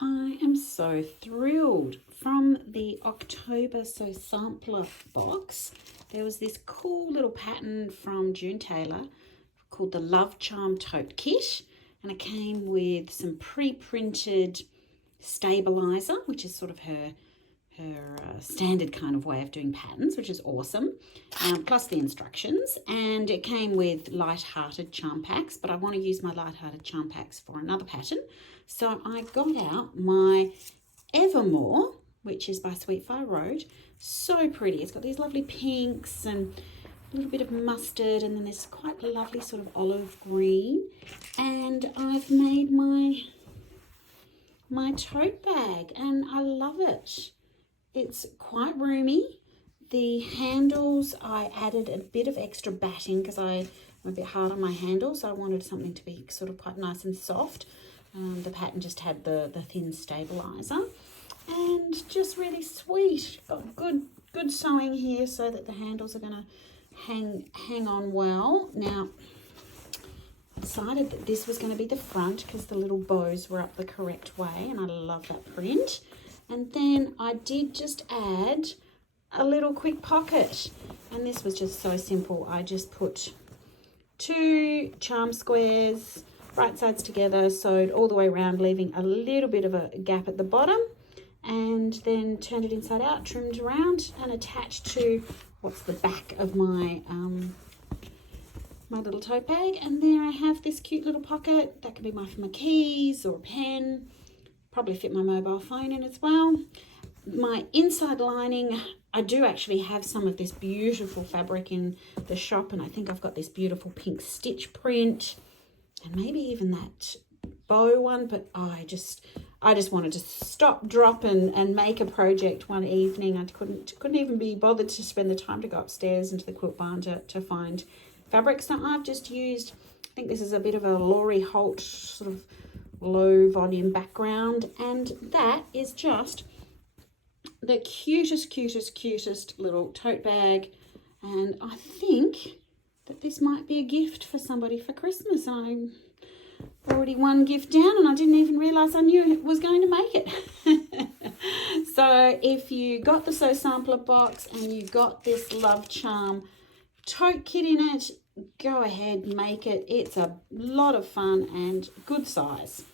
I am so thrilled. From the October So Sampler box, there was this cool little pattern from June Tailor called the Love Charm Tote Kit, and it came with some pre-printed stabilizer, which is sort of her standard kind of way of doing patterns, which is awesome, plus the instructions. And it came with Lighthearted charm packs, but I want to use my Lighthearted charm packs for another pattern. So I got out my Evermore, which is by Sweetfire Road. So pretty. It's got these lovely pinks and a little bit of mustard, and then there's quite a lovely sort of olive green. And I've made my tote bag, and I love it. It's quite roomy. The handles, I added a bit of extra batting because I'm a bit hard on my handles, so I wanted something to be sort of quite nice and soft. The pattern just had the thin stabilizer, and just really sweet. Got good sewing here so that the handles are going to hang on well. Now, I decided that this was going to be the front because the little bows were up the correct way, and I love that print. And then I did just add a little quick pocket, and this was just so simple. I just put 2 charm squares, right sides together, sewed all the way around, leaving a little bit of a gap at the bottom, and then turned it inside out, trimmed around, and attached to what's the back of my my little tote bag. And there I have this cute little pocket. That could be for my keys or a pen. Probably fit my mobile phone in as well. My inside lining, I do actually have some of this beautiful fabric in the shop, and I think I've got this beautiful pink stitch print and maybe even that bow one, but I just wanted to stop, drop and make a project one evening. I couldn't even be bothered to spend the time to go upstairs into the quilt barn to find fabric. So I've just used, I think this is a bit of a Laurie Holt sort of low volume background, and that is just the cutest little tote bag. And I think that this might be a gift for somebody for Christmas. I'm already one gift down, and I didn't even realize I knew it was going to make it. So if you got the So Sampler box and you got this Love Charm tote kit in it, go ahead, make it. It's a lot of fun and good size.